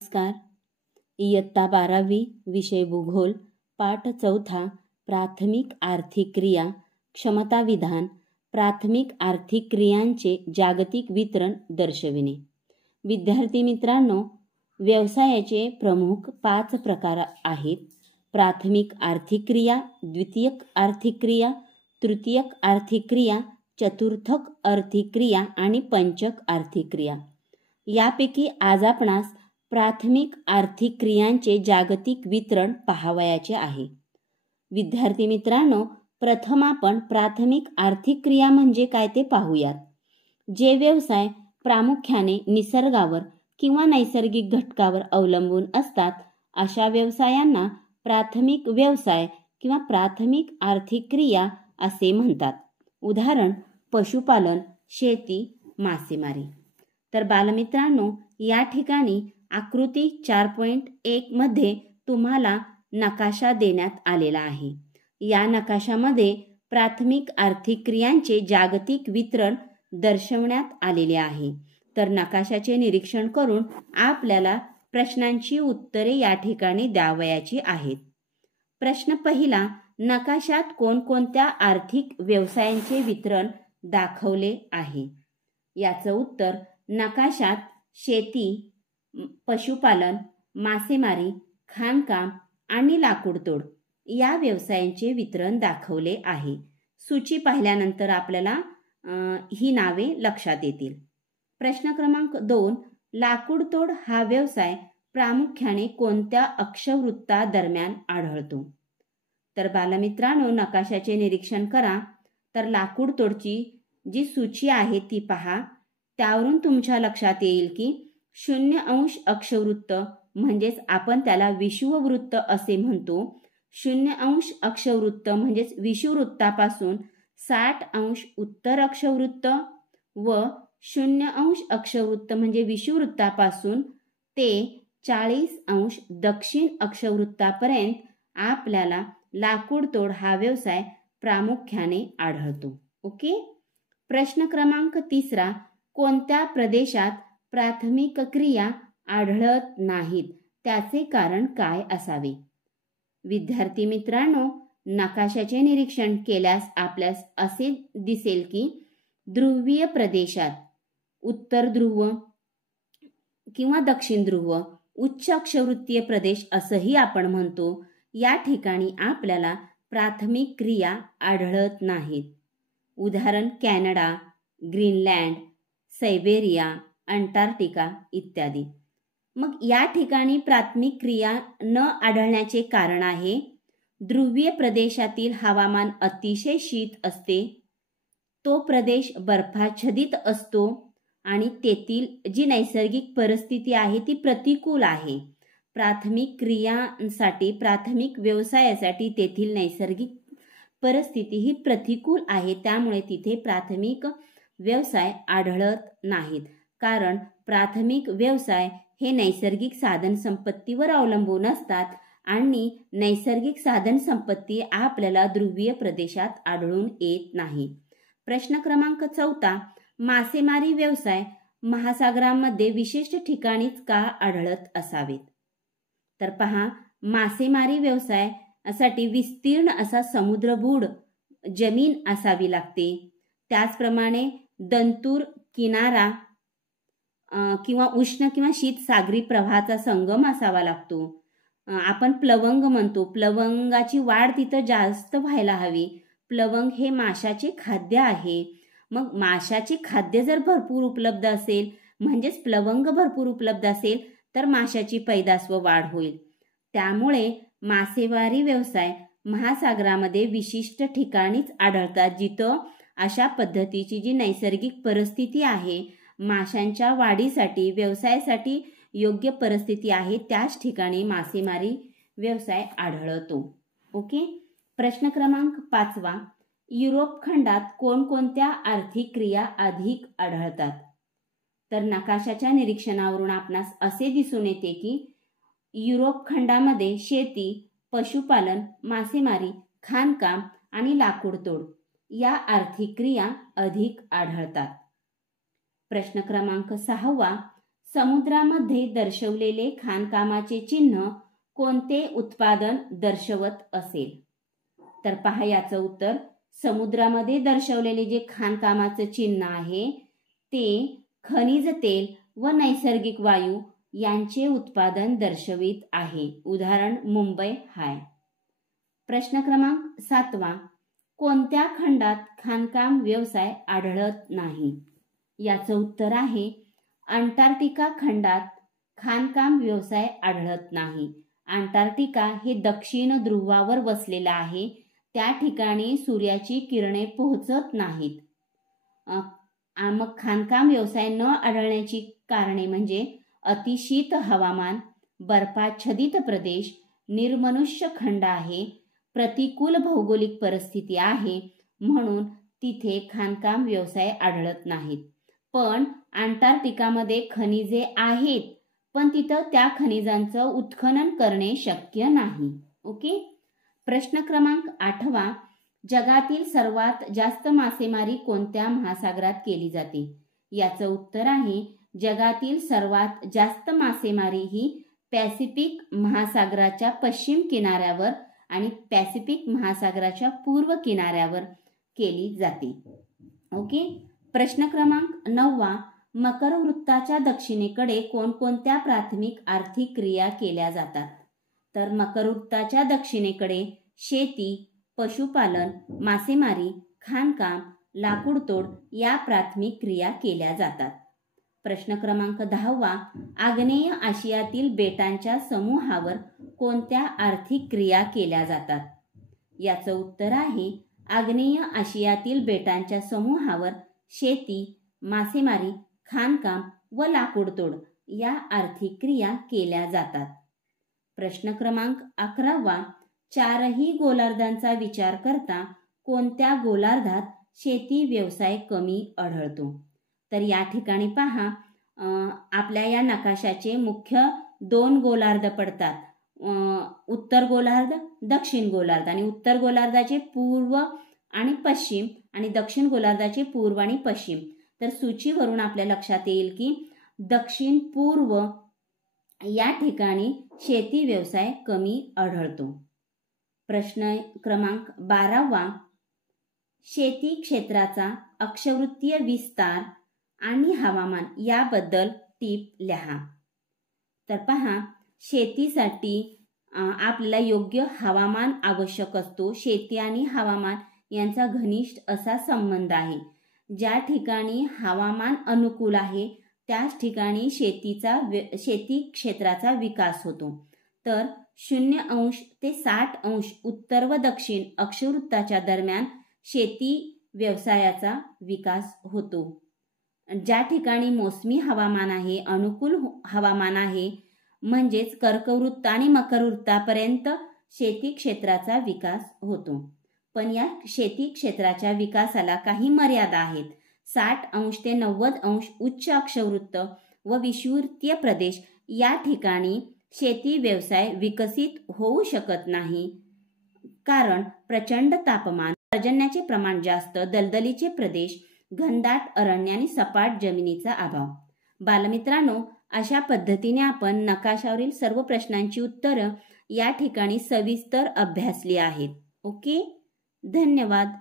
नमस्कार. इयत्ता 12वी विषय भूगोल पाठ 4 प्राथमिक आर्थिक क्रिया क्षमता विधान प्राथमिक आर्थिक क्रियांचे जागतिक वितरण दर्शविणे. विद्यार्थी मित्रांनो, व्यवसायाचे प्रमुख 5 प्रकार आहेत. प्राथमिक आर्थिक क्रिया, द्वितीयक आर्थिक क्रिया, तृतीयक आर्थिक क्रिया, चतुर्थक आर्थिक क्रिया आणि पंचक आर्थिक क्रिया. यापैकी आज आपणास प्राथमिक आर्थिक क्रियांचे जागतिक वितरण पाहावयाचे आहे. विद्यार्थी मित्रांनो, प्रथम आपण प्राथमिक आर्थिक क्रिया म्हणजे काय ते पाहूयात. जे व्यवसाय प्रामुख्याने निसर्गावर किंवा नैसर्गिक घटकावर अवलंबून असतात अशा व्यवसायांना प्राथमिक व्यवसाय किंवा प्राथमिक आर्थिक क्रिया असे म्हणतात. उदाहरण पशुपालन, शेती, मासेमारी. तर बालमित्रांनो, या ठिकाणी आकृती 4.1 मध्ये तुम्हाला नकाशा देण्यात आलेला आहे. या नकाशामध्ये प्राथमिक आर्थिक क्रियांचे जागतिक वितरण दर्शवण्यात आलेले आहे. तर नकाशाचे निरीक्षण करून आपल्याला प्रश्नांची उत्तरे या ठिकाणी द्यावयाची आहेत. प्रश्न पहिला, नकाशात कोणकोणत्या आर्थिक व्यवसायांचे वितरण दाखवले आहे? याचं उत्तर, नकाशात शेती, पशुपालन, मासेमारी, खाणकाम आणि लाकूडतोड या व्यवसायांचे वितरण दाखवले आहे. सूची पाहिल्यानंतर आपल्याला ही नावे लक्षात येतील. प्रश्न क्रमांक 2, लाकूडतोड हा व्यवसाय प्रामुख्याने कोणत्या अक्षवृत्तादरम्यान आढळतो? तर बालमित्रांनो, नकाशाचे निरीक्षण करा. तर लाकूडतोडची जी सूची आहे ती पहा. त्यावरून तुमच्या लक्षात येईल की 0° अक्षवृत्त म्हणजेच आपण त्याला विषुववृत्त असे म्हणतो. 0° अक्षवृत्त म्हणजेच विषुववृत्तापासून 60° उत्तर अक्षवृत्त व 0° अक्षवृत्त म्हणजे विषुववृत्तापासून ते 40° दक्षिण अक्षवृत्तापर्यंत आपल्याला लाकूडतोड हा व्यवसाय प्रामुख्याने आढळतो. ओके. प्रश्न क्रमांक 3, कोणत्या प्रदेशात प्राथमिक क्रिया आढळत नाहीत, त्याचे कारण काय असावे? विद्यार्थी मित्रांनो, नकाशाचे निरीक्षण केल्यास आपल्यास असे दिसेल की ध्रुवीय प्रदेशात, उत्तर ध्रुव किंवा दक्षिण ध्रुव, उच्च अक्षवृत्तीय प्रदेश असंही आपण म्हणतो, या ठिकाणी आपल्याला प्राथमिक क्रिया आढळत नाहीत. उदाहरण कॅनडा, ग्रीनलँड, सायबेरिया, अंटार्क्टिका इत्यादी. मग या ठिकाणी प्राथमिक क्रिया न आढळण्याचे कारण आहे, ध्रुवीय प्रदेशातील हवामान अतिशय शीत असते, तो प्रदेश बर्फाच्छादित असतो आणि तेथील जी नैसर्गिक परिस्थिती आहे ती प्रतिकूल आहे. प्राथमिक क्रियांसाठी, प्राथमिक व्यवसायासाठी तेथील नैसर्गिक परिस्थिती ही प्रतिकूल आहे. त्यामुळे तिथे प्राथमिक व्यवसाय आढळत नाहीत. कारण प्राथमिक व्यवसाय हे नैसर्गिक साधन संपत्तीवर अवलंबून असतात आणि नैसर्गिक साधन संपत्ती आपल्याला ध्रुवीय प्रदेशात आढळून येत नाही. प्रश्न क्रमांक 4, मासेमारी व्यवसाय महासागरांमध्ये विशिष्ट ठिकाणीच का आढळत असावेत? तर पहा, मासेमारी व्यवसायासाठी विस्तीर्ण असा समुद्रबूड जमीन असावी लागते. त्याचप्रमाणे दंतूर किनारा किंवा उष्ण किंवा शीत सागरी प्रवाहाचा संगम असावा लागतो. आपण प्लवंग म्हणतो, प्लवंगाची वाढ तिथं जास्त व्हायला हवी. प्लवंग हे माशाचे खाद्य आहे. मग माशाचे खाद्य जर भरपूर उपलब्ध असेल, म्हणजेच प्लवंग भरपूर उपलब्ध असेल, तर माशाची पैदास व वाढ होईल. त्यामुळे मासेमारी व्यवसाय महासागरामध्ये विशिष्ट ठिकाणीच आढळतात, जिथं अशा पद्धतीची जी नैसर्गिक परिस्थिती आहे, माशांच्या वाढीसाठी, व्यवसायासाठी योग्य परिस्थिती आहे, त्याच ठिकाणी मासेमारी व्यवसाय आढळतो. ओके. प्रश्न क्रमांक 5, युरोप खंडात कोणकोणत्या आर्थिक क्रिया अधिक आढळतात? तर नकाशाच्या निरीक्षणावरून आपणास असे दिसून येते की युरोप खंडामध्ये शेती, पशुपालन, मासेमारी, खाणकाम आणि लाकूडतोड या आर्थिक क्रिया अधिक आढळतात. प्रश्न क्रमांक 6, समुद्रामध्ये दर्शवलेले खाणकामाचे चिन्ह कोणते उत्पादन दर्शवत असेल? तर पहा याचं उत्तर, समुद्रामध्ये दर्शवलेले जे खाणकामाचं चिन्ह आहे ते खनिज तेल व नैसर्गिक वायू यांचे उत्पादन दर्शवित आहे. उदाहरण मुंबई हाय. प्रश्न क्रमांक 7, कोणत्या खंडात खाणकाम व्यवसाय आढळत नाही? याचं उत्तर आहे अंटार्क्टिका खंडात खाणकाम व्यवसाय आढळत नाही. अंटार्क्टिका हे दक्षिण ध्रुवावर वसलेलं आहे. त्या ठिकाणी सूर्याची किरणे पोहोचत नाहीत. मग खाणकाम व्यवसाय न आढळण्याची कारणे म्हणजे अतिशीत हवामान, बर्फाच्छादित प्रदेश, निर्मनुष्य खंड आहे, प्रतिकूल भौगोलिक परिस्थिती आहे, म्हणून तिथे खाणकाम व्यवसाय आढळत नाहीत. पण अंटार्क्टिकामध्ये खनिजे आहेत, पण तिथं त्या खनिजांचं उत्खनन करणे शक्य नाही. ओके. प्रश्न क्रमांक 8, जगातील सर्वात जास्त मासेमारी कोणत्या महासागरात केली जाते? याचं उत्तर आहे जगातील सर्वात जास्त मासेमारी ही पॅसिफिक महासागराच्या पश्चिम किनाऱ्यावर आणि पॅसिफिक महासागराच्या पूर्व किनाऱ्यावर केली जाते. ओके. प्रश्न क्रमांक 9, मकर वृत्ताच्या दक्षिणेकडे कोणकोणत्या प्राथमिक आर्थिक क्रिया केल्या जातात? तर मकर वृत्ताच्या दक्षिणेकडे शेती, पशुपालन, मासेमारी, खाणकाम, लाकूडतोड या प्राथमिक क्रिया केल्या जातात. प्रश्न क्रमांक 10, आग्नेय आशियातील बेटांच्या समूहावर कोणत्या आर्थिक क्रिया केल्या जातात? याचं उत्तर आहे आग्नेय आशियातील बेटांच्या समूहावर शेती, मासेमारी, खाणकाम व लाकूडतोड या आर्थिक क्रिया केल्या जातात. प्रश्न क्रमांक 11, चारही गोलार्धांचा विचार करता कोणत्या गोलार्धात शेती व्यवसाय कमी आढळतो? तर या ठिकाणी पहा, आपल्या या नकाशाचे मुख्य 2 गोलार्ध पडतात, उत्तर गोलार्ध, दक्षिण गोलार्ध. आणि उत्तर गोलार्धाचे पूर्व आणि पश्चिम आणि दक्षिण गोलार्धाचे पूर्व आणि पश्चिम. तर सूचीवरून आपल्या लक्षात येईल की दक्षिण पूर्व या ठिकाणी शेती व्यवसाय कमी आढळतो. प्रश्न क्रमांक 12, शेती क्षेत्राचा अक्षवृत्तीय विस्तार आणि हवामान याबद्दल टीप लिहा. तर पहा, शेतीसाठी आपल्याला योग्य हवामान आवश्यक असतो. शेती आणि हवामान यांचा घनिष्ठ असा संबंध आहे. ज्या ठिकाणी हवामान अनुकूल आहे त्याच ठिकाणी शेती क्षेत्राचा विकास होतो. तर 0° ते 60° उत्तर व दक्षिण अक्षवृत्ताच्या दरम्यान शेती व्यवसायाचा विकास होतो. ज्या ठिकाणी मोसमी हवामान आहे, अनुकूल हवामान आहे, म्हणजेच कर्कवृत्त आणि मकर वृत्तापर्यंत शेती क्षेत्राचा विकास होतो. पण या शेती क्षेत्राच्या विकासाला काही मर्यादा आहेत. 60° ते 90° उच्च अक्षवृत्त व विषुववृत्तीय प्रदेश या ठिकाणी शेती व्यवसाय विकसित होऊ शकत नाही, कारण प्रचंड तापमान, पर्जन्याचे प्रमाण जास्त, दलदलीचे प्रदेश, घनदाट अरण्य आणि सपाट जमिनीचा अभाव. बालमित्रांनो, अशा पद्धतीने आपण नकाशावरील सर्व प्रश्नांची उत्तरं या ठिकाणी सविस्तर अभ्यासली आहेत. ओके. धन्यवाद.